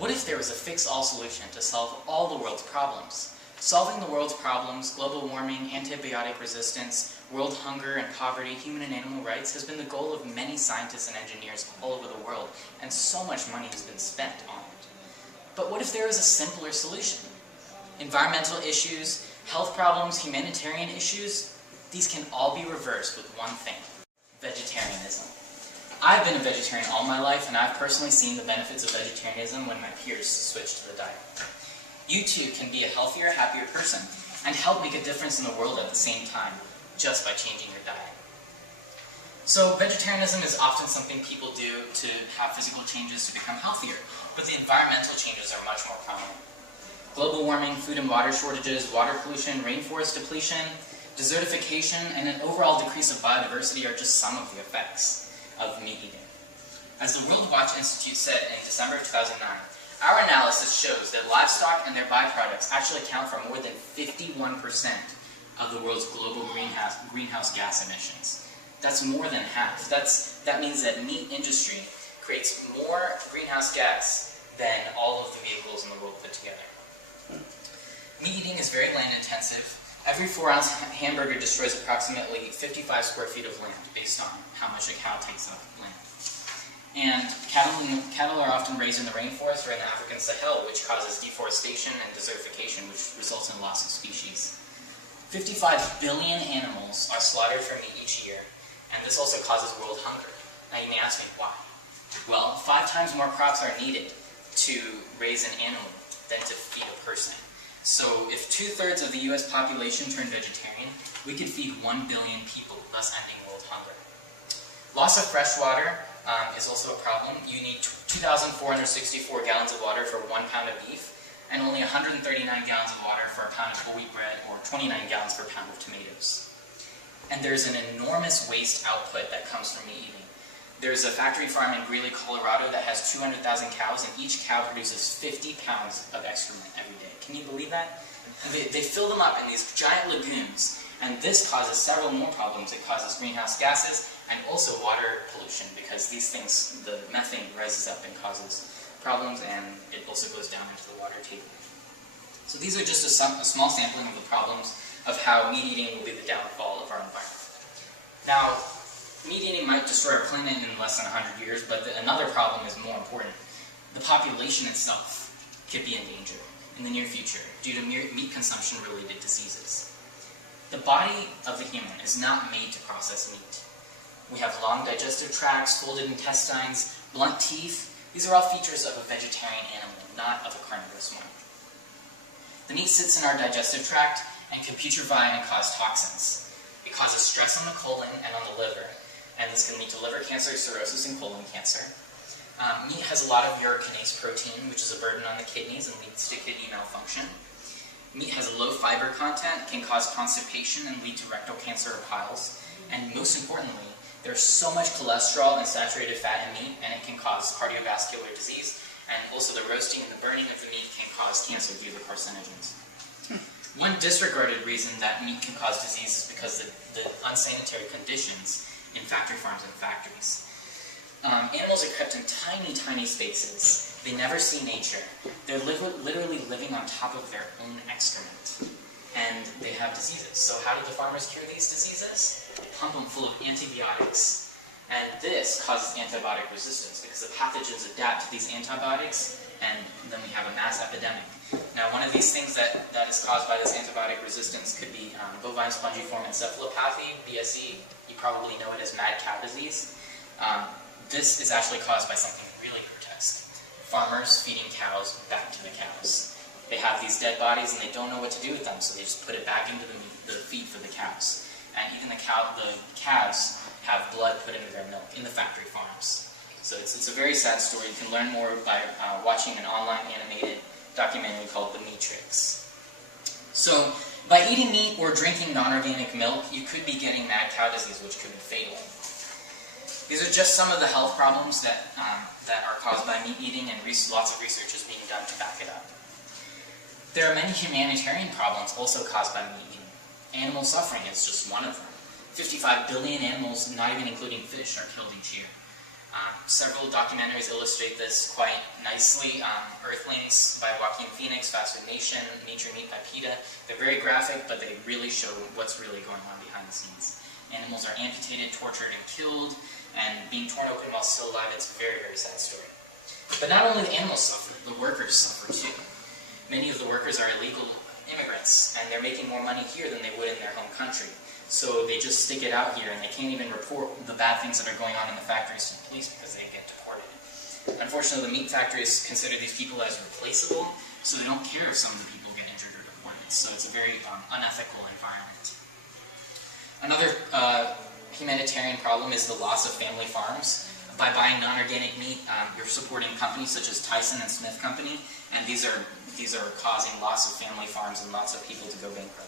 What if there was a fix-all solution to solve all the world's problems? Solving the world's problems, global warming, antibiotic resistance, world hunger and poverty, human and animal rights, has been the goal of many scientists and engineers all over the world, and so much money has been spent on it. But what if there was a simpler solution? Environmental issues, health problems, humanitarian issues, these can all be reversed with one thing: vegetarianism. I've been a vegetarian all my life, and I've personally seen the benefits of vegetarianism when my peers switched to the diet. You too can be a healthier, happier person, and help make a difference in the world at the same time, just by changing your diet. So vegetarianism is often something people do to have physical changes to become healthier, but the environmental changes are much more prominent. Global warming, food and water shortages, water pollution, rainforest depletion, desertification, and an overall decrease of biodiversity are just some of the effects of meat eating. As the World Watch Institute said in December of 2009, our analysis shows that livestock and their byproducts actually account for more than 51% of the world's global greenhouse gas emissions. That's more than half. That means that meat industry creates more greenhouse gas than all of the vehicles in the world put together. Meat eating is very land intensive. Every 4-ounce hamburger destroys approximately 55 square feet of land based on how much a cow takes up land. And cattle are often raised in the rainforest or in the African Sahel, which causes deforestation and desertification, which results in loss of species. 55 billion animals are slaughtered for meat each year, and this also causes world hunger. Now you may ask me why. Well, 5 times more crops are needed to raise an animal than to feed a person. So if 2/3 of the US population turned vegetarian, we could feed 1 billion people, thus ending world hunger. Loss of fresh water is also a problem. You need 2,464 gallons of water for 1 pound of beef, and only 139 gallons of water for a pound of whole wheat bread, or 29 gallons per pound of tomatoes. And there's an enormous waste output that comes from meat eating. There's a factory farm in Greeley, Colorado that has 200,000 cows, and each cow produces 50 pounds of excrement every day. Can you believe that? And they fill them up in these giant lagoons, and this causes several more problems. It causes greenhouse gases and also water pollution, because these things, the methane rises up and causes problems, and it also goes down into the water table. So these are just a small sampling of the problems of how meat eating will be the downfall of our environment. Now, meat eating might destroy our planet in less than 100 years, but another problem is more important. The population itself could be in danger in the near future due to meat consumption-related diseases. The body of the human is not made to process meat. We have long digestive tracts, folded intestines, blunt teeth. These are all features of a vegetarian animal, not of a carnivorous one. The meat sits in our digestive tract and can putrefy and cause toxins. It causes stress on the colon and on the liver, and this can lead to liver cancer, cirrhosis, and colon cancer. Meat has a lot of urokinase protein, which is a burden on the kidneys and leads to kidney malfunction. Meat has a low fiber content, can cause constipation and lead to rectal cancer or piles. And most importantly, there's so much cholesterol and saturated fat in meat, and it can cause cardiovascular disease. And also the roasting and the burning of the meat can cause cancer due to carcinogens. One disregarded reason that meat can cause disease is because the unsanitary conditions in factory farms and factories. Animals are kept in tiny, tiny spaces. They never see nature. They're literally living on top of their own excrement. And they have diseases. So how do the farmers cure these diseases? They pump them full of antibiotics. And this causes antibiotic resistance because the pathogens adapt to these antibiotics, and then we have a mass epidemic. Now, one of these things that is caused by this antibiotic resistance could be bovine spongiform encephalopathy, BSE. You probably know it as mad cow disease. This is actually caused by something really grotesque. Farmers feeding cows back to the cows. They have these dead bodies and they don't know what to do with them, so they just put it back into the feed for the cows. And even the calves have blood put into their milk in the factory farms. So it's a very sad story. You can learn more by watching an online animated documentary called The Matrix. So by eating meat or drinking non-organic milk, you could be getting mad cow disease, which could be fatal. These are just some of the health problems that are caused by meat eating, and lots of research is being done to back it up. There are many humanitarian problems also caused by meat eating. Animal suffering is just one of them. 55 billion animals, not even including fish, are killed each year. Several documentaries illustrate this quite nicely. Earthlings by Joaquin Phoenix, Fast Food Nation, Nature Meat by PETA. They're very graphic, but they really show what's really going on behind the scenes. Animals are amputated, tortured, and killed, and being torn open while still alive. It's a very, very sad story. But not only the animals suffer, the workers suffer too. Many of the workers are illegal immigrants, and they're making more money here than they would in their home country. So they just stick it out here, and they can't even report the bad things that are going on in the factories to the police because they get deported. Unfortunately, the meat factories consider these people as replaceable, so they don't care if some of the people get injured or deported. So it's a very unethical environment. Another humanitarian problem is the loss of family farms. By buying non-organic meat, you're supporting companies such as Tyson and Smith Company, and these are causing loss of family farms and lots of people to go bankrupt.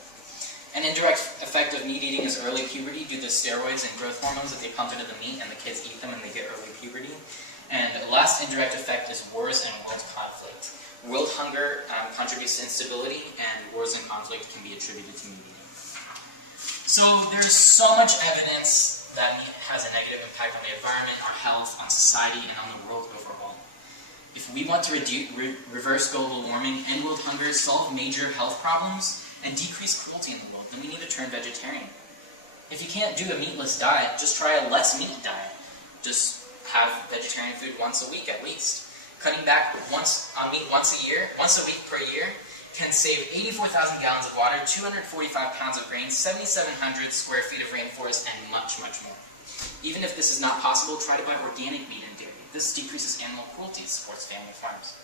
An indirect effect of meat eating is early puberty due to the steroids and growth hormones that they pump into the meat, and the kids eat them and they get early puberty. And the last indirect effect is wars and world conflict. World hunger contributes to instability, and wars and conflict can be attributed to meat eating. So there's so much evidence that meat has a negative impact on the environment, our health, on society, and on the world overall. If we want to reverse global warming, end world hunger, solve major health problems, and decrease cruelty in the world, then we need to turn vegetarian. If you can't do a meatless diet, just try a less meat diet. Just have vegetarian food once a week at least. Cutting back on meat once a week per year, can save 84,000 gallons of water, 245 pounds of grain, 7,700 square feet of rainforest, and much, much more. Even if this is not possible, try to buy organic meat and dairy. This decreases animal cruelty, supports family farms.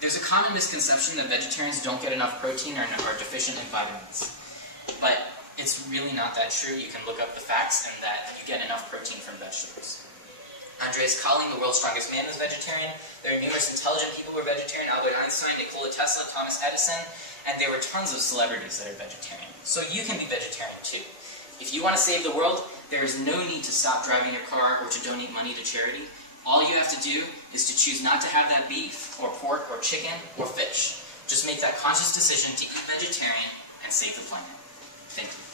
There's a common misconception that vegetarians don't get enough protein or are deficient in vitamins. But it's really not that true. You can look up the facts and that you get enough protein from vegetables. Andreas Kahling, the world's strongest man, is vegetarian. There are numerous intelligent people who are vegetarian. Albert Einstein, Nikola Tesla, Thomas Edison, and there were tons of celebrities that are vegetarian. So you can be vegetarian too. If you want to save the world, there is no need to stop driving your car or to donate money to charity. All you have to do is to choose not to have that beef, or pork, or chicken, or fish. Just make that conscious decision to eat vegetarian and save the planet. Thank you.